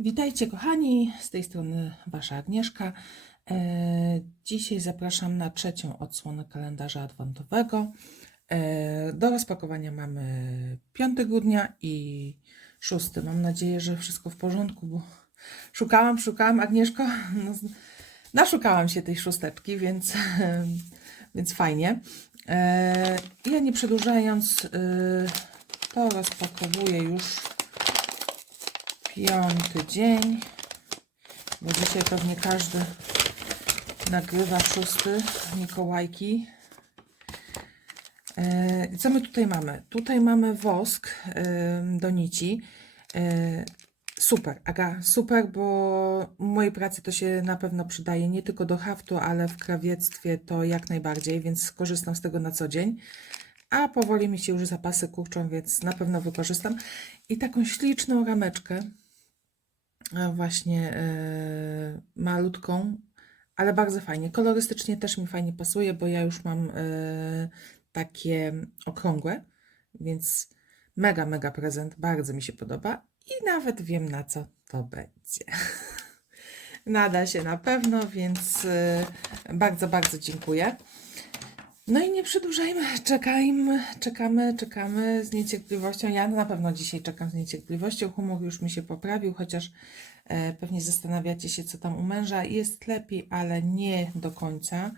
Witajcie kochani, z tej strony Wasza Agnieszka. E, Dzisiaj zapraszam na trzecią odsłonę kalendarza adwentowego. E, Do rozpakowania mamy 5 grudnia i 6. Mam nadzieję, że wszystko w porządku, bo szukałam, szukałam, Agnieszko, no, naszukałam się tej szósteczki, więc, więc fajnie. E, Ja nie przedłużając, to rozpakowuję już piąty dzień, bo dzisiaj pewnie każdy nagrywa szósty Mikołajki. E, Co my tutaj mamy? Tutaj mamy wosk do nici. E, Super, Aga, super, bo mojej pracy to się na pewno przydaje nie tylko do haftu, ale w krawiectwie to jak najbardziej, więc korzystam z tego na co dzień. A powoli mi się już zapasy kurczą, więc na pewno wykorzystam. I taką śliczną rameczkę, właśnie e, malutką, ale bardzo fajnie. Kolorystycznie też mi fajnie pasuje, bo ja już mam e, takie okrągłe, więc mega, mega prezent. Bardzo mi się podoba i nawet wiem na co to będzie. Nada się na pewno, więc e, bardzo, bardzo dziękuję. No i nie przedłużajmy, czekajmy, czekamy, czekamy z niecierpliwością. Ja na pewno dzisiaj czekam z niecierpliwością. Humor już mi się poprawił, chociaż e, pewnie zastanawiacie się, co tam u męża. Jest lepiej, ale nie do końca,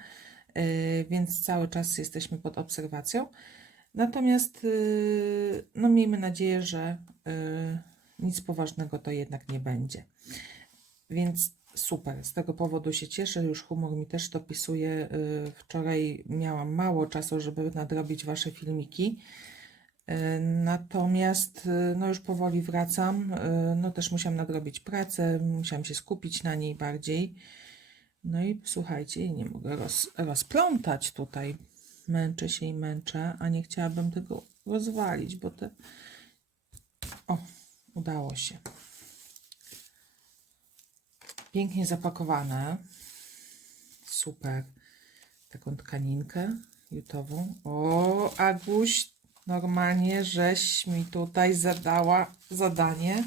e, więc cały czas jesteśmy pod obserwacją. Natomiast e, no miejmy nadzieję, że nic poważnego to jednak nie będzie. Więc super, z tego powodu się cieszę. Już humor mi też dopisuje. Y, Wczoraj miałam mało czasu, żeby nadrobić Wasze filmiki. Y, Natomiast y, no już powoli wracam. No też musiałam nadrobić pracę, musiałam się skupić na niej bardziej. No i słuchajcie, nie mogę roz, rozplątać tutaj. Męczę się i męczę, a nie chciałabym tego rozwalić, bo te. O, udało się. Pięknie zapakowane. Super. Taką tkaninkę jutową. O, Aguś, normalnie żeś mi tutaj zadała zadanie.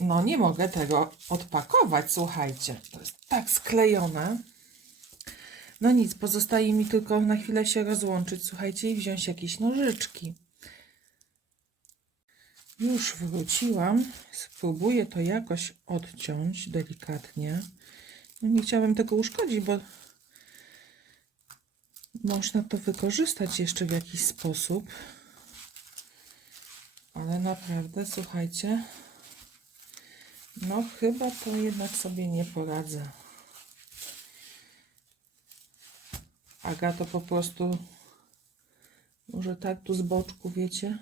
No nie mogę tego odpakować, słuchajcie. To jest tak sklejone. No nic, pozostaje mi tylko na chwilę się rozłączyć, słuchajcie, i wziąć jakieś nożyczki. Już wróciłam. Spróbuję to jakoś odciąć delikatnie. No nie chciałabym tego uszkodzić, bo można to wykorzystać jeszcze w jakiś sposób. Ale naprawdę, słuchajcie, no chyba to jednak sobie nie poradzę. Aga to po prostu może tak tu z boczku, wiecie?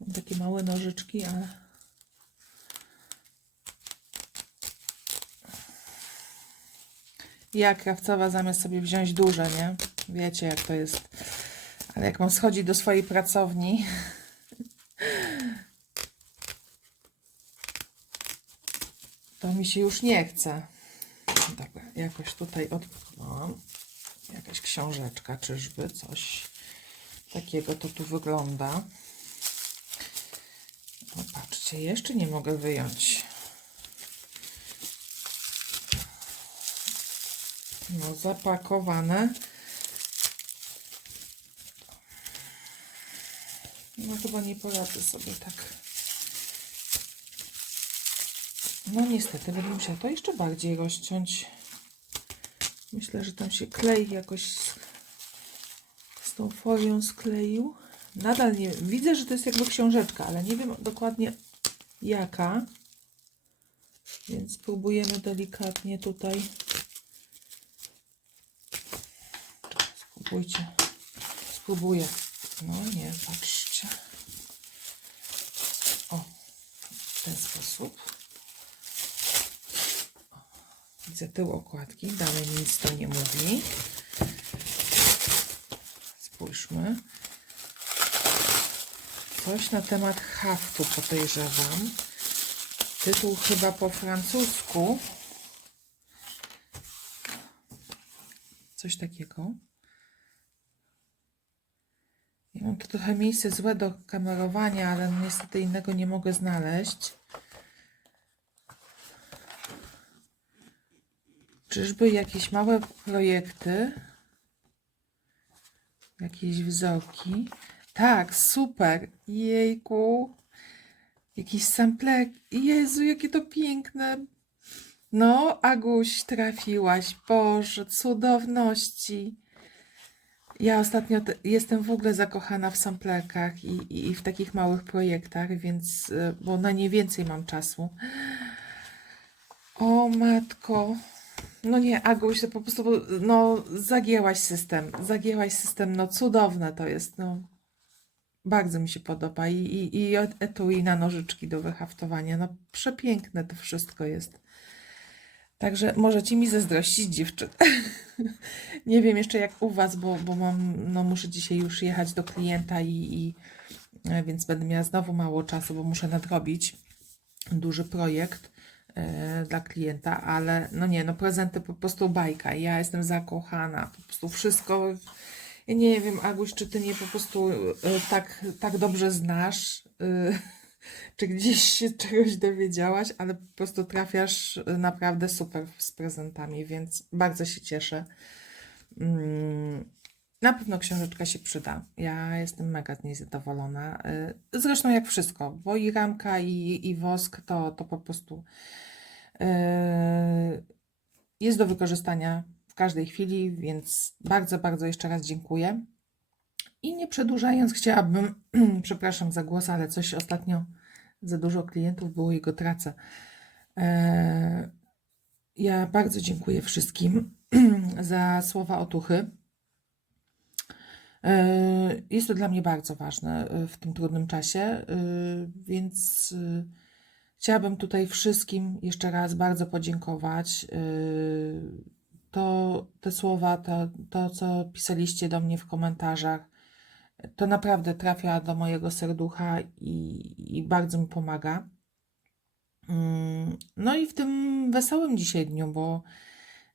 Mam takie małe nożyczki, ale ja krawcowa zamiast sobie wziąć duże, nie? Wiecie jak to jest. Ale jak mam schodzić do swojej pracowni, to mi się już nie chce. Dobra, jakoś tutaj od... O, jakaś książeczka, czyżby, coś takiego to tu wygląda. Patrzcie, jeszcze nie mogę wyjąć. No, zapakowane. No chyba nie poradzę sobie tak. No niestety będę musiała to jeszcze bardziej rozciąć. Myślę, że tam się klej jakoś z, z tą folią skleił. Nadal nie widzę, że to jest jakby książeczka, ale nie wiem dokładnie jaka. Więc spróbujemy delikatnie tutaj. Spróbujcie. Spróbuję. No nie, patrzcie. O, w ten sposób. Widzę tył okładki, dalej nic to nie mówi. Spójrzmy. Coś na temat haftu podejrzewam. Tytuł chyba po francusku. Coś takiego. Mam tu trochę miejsce złe do kamerowania, ale no niestety innego nie mogę znaleźć. Czyżby jakieś małe projekty? Jakieś wzorki? Tak, super. Jejku. Jakiś samplek. Jezu, jakie to piękne. No, Aguś, trafiłaś. Boże, cudowności. Ja ostatnio te, jestem w ogóle zakochana w samplerkach i, i, i w takich małych projektach, więc, y, bo na nie więcej mam czasu. O matko. No nie, Aguś, to po prostu, no, zagięłaś system. Zagięłaś system, no cudowne to jest, no. Bardzo mi się podoba i, i, i etui na nożyczki do wyhaftowania. No przepiękne to wszystko jest. Także możecie mi zazdrościć dziewczyn. Nie wiem jeszcze jak u Was, bo, bo mam, no muszę dzisiaj już jechać do klienta i, i e, więc będę miała znowu mało czasu, bo muszę nadrobić duży projekt e, dla klienta, ale no nie, no prezenty po prostu bajka. Ja jestem zakochana, po prostu wszystko. Nie wiem, Aguś, czy Ty mnie po prostu e, tak, tak dobrze znasz, e, czy gdzieś się czegoś dowiedziałaś, ale po prostu trafiasz e, naprawdę super z prezentami, więc bardzo się cieszę. Mm, Na pewno książeczka się przyda. Ja jestem mega z niej zadowolona. Zresztą jak wszystko, bo i ramka, i, i wosk to, to po prostu jest do wykorzystania w każdej chwili, więc bardzo, bardzo jeszcze raz dziękuję. I nie przedłużając, chciałabym, przepraszam za głos, ale coś ostatnio za dużo klientów było i go tracę. E, Ja bardzo dziękuję wszystkim za słowa otuchy. E, Jest to dla mnie bardzo ważne w tym trudnym czasie, e, więc chciałabym tutaj wszystkim jeszcze raz bardzo podziękować. To te słowa, to, to co pisaliście do mnie w komentarzach, to naprawdę trafia do mojego serducha i, i bardzo mi pomaga. Mm, No i w tym wesołym dzisiaj dniu, bo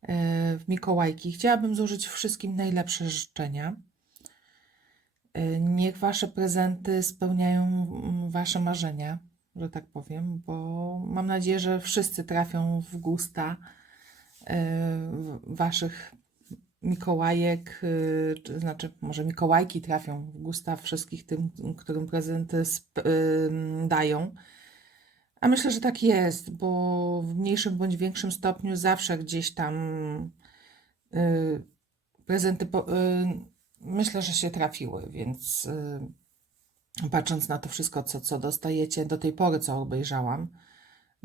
e, w Mikołajki chciałabym złożyć wszystkim najlepsze życzenia. E, Niech Wasze prezenty spełniają mm, Wasze marzenia, że tak powiem, bo mam nadzieję, że wszyscy trafią w gusta Waszych Mikołajek, y, czy znaczy może Mikołajki trafią w gusta wszystkich tym, którym prezenty ym, dają. A myślę, że tak jest, bo w mniejszym bądź większym stopniu zawsze gdzieś tam y, prezenty y, myślę, że się trafiły, więc y, patrząc na to wszystko, co, co dostajecie do tej pory, co obejrzałam,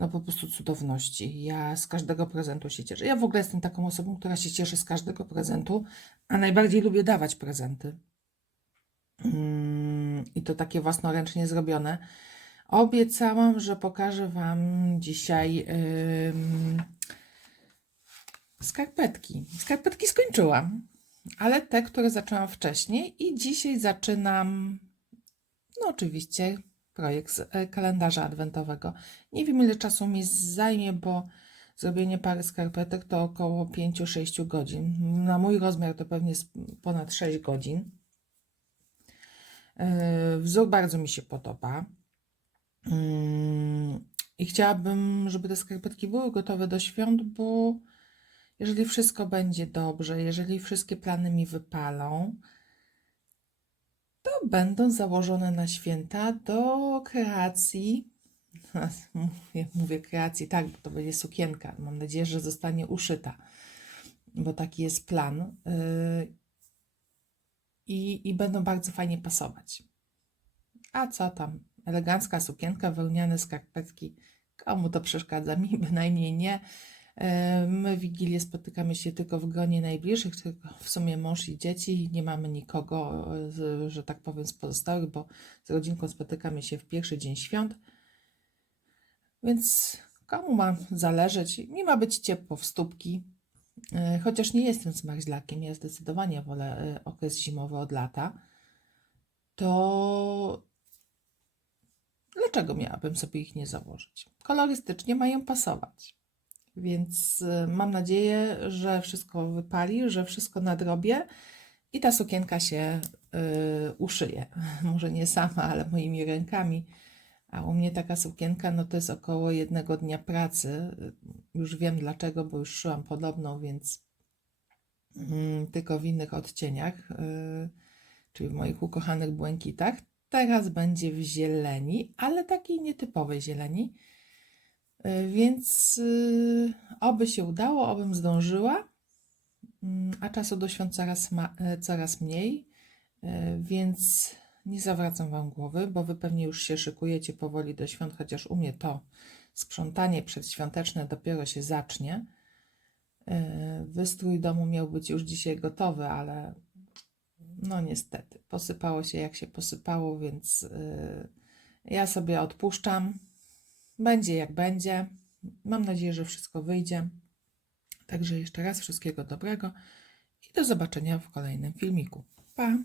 no po prostu cudowności. Ja z każdego prezentu się cieszę. Ja w ogóle jestem taką osobą, która się cieszy z każdego prezentu, a najbardziej lubię dawać prezenty. Mm, I to takie własnoręcznie zrobione. Obiecałam, że pokażę Wam dzisiaj ym, skarpetki. Skarpetki skończyłam, ale te, które zaczęłam wcześniej i dzisiaj zaczynam, no oczywiście, projekt z e, kalendarza adwentowego. Nie wiem, ile czasu mi zajmie, bo zrobienie pary skarpetek to około 5-6 godzin. Na mój rozmiar to pewnie ponad 6 godzin. Yy, Wzór bardzo mi się podoba. Mm, I chciałabym, żeby te skarpetki były gotowe do świąt, bo jeżeli wszystko będzie dobrze, jeżeli wszystkie plany mi wypalą, to będą założone na święta do kreacji. Mówię, mówię kreacji, tak, bo to będzie sukienka. Mam nadzieję, że zostanie uszyta, bo taki jest plan. Yy, I, I będą bardzo fajnie pasować. A co tam? Elegancka sukienka, wełniane skarpetki. Komu to przeszkadza? Mi bynajmniej nie. My w Wigilię spotykamy się tylko w gronie najbliższych, tylko w sumie mąż i dzieci. Nie mamy nikogo, że tak powiem, z pozostałych, bo z rodzinką spotykamy się w pierwszy dzień świąt. Więc komu ma zależeć? Mi ma być ciepło w stópki. E, Chociaż nie jestem zmarzlakiem, ja zdecydowanie wolę e, okres zimowy od lata. To dlaczego miałabym sobie ich nie założyć? Kolorystycznie mają pasować. Więc y, mam nadzieję, że wszystko wypali, że wszystko nadrobię I ta sukienka się y, uszyje. Może nie sama, ale moimi rękami. A u mnie taka sukienka, no to jest około jednego dnia pracy. Już wiem dlaczego, bo już szyłam podobną, więc mm, tylko w innych odcieniach, y, czyli w moich ukochanych błękitach. Teraz będzie w zieleni, ale takiej nietypowej zieleni. Y, Więc y, oby się udało, obym zdążyła, Mm, a czasu do świąt coraz, ma, e, coraz mniej, e, więc nie zawracam Wam głowy, bo Wy pewnie już się szykujecie powoli do świąt, chociaż u mnie to sprzątanie przedświąteczne dopiero się zacznie. E, Wystrój domu miał być już dzisiaj gotowy, ale no niestety, posypało się jak się posypało, więc y, ja sobie odpuszczam. Będzie jak będzie. Mam nadzieję, że wszystko wyjdzie. Także jeszcze raz wszystkiego dobrego i do zobaczenia w kolejnym filmiku. Pa!